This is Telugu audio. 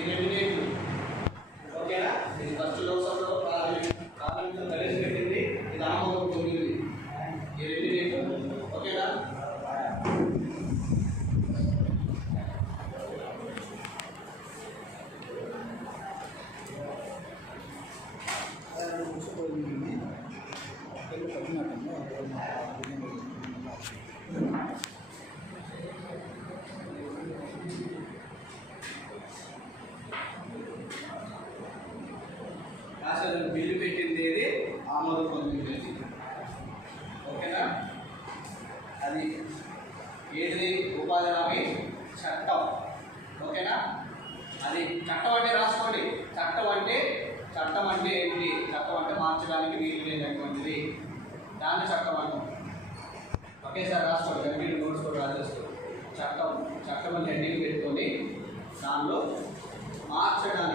ఈ రెండు డేట్లు ఓకేనా. ఇది ఫస్ట్ లోక్సభలో పార్లమెంట్లో ప్రవేశపెట్టింది, ఇది ఆమోదం పొందింది. ఈ రెండు డేట్లు ఓకేనా. రాష్ట్రాలను బిల్లు పెట్టింది ఏది, ఆమోదం పొందింది ఓకేనా. అది ఏది, ఉపాధి హామీ చట్టం ఓకేనా. అది చట్టం అంటే రాసుకోండి. చట్టం అంటే ఏంటి? చట్టం అంటే మార్చడానికి వీలు లేనటువంటిది, దాన్ని చట్టం అంటాం. ఒకేసారి రాసుకోండి, కంప్లీట్ నోట్స్ కూడా రాసేసుకోండి. చట్టం అని హెడ్డింగ్ పెట్టుకొని దానిలో మార్చడానికి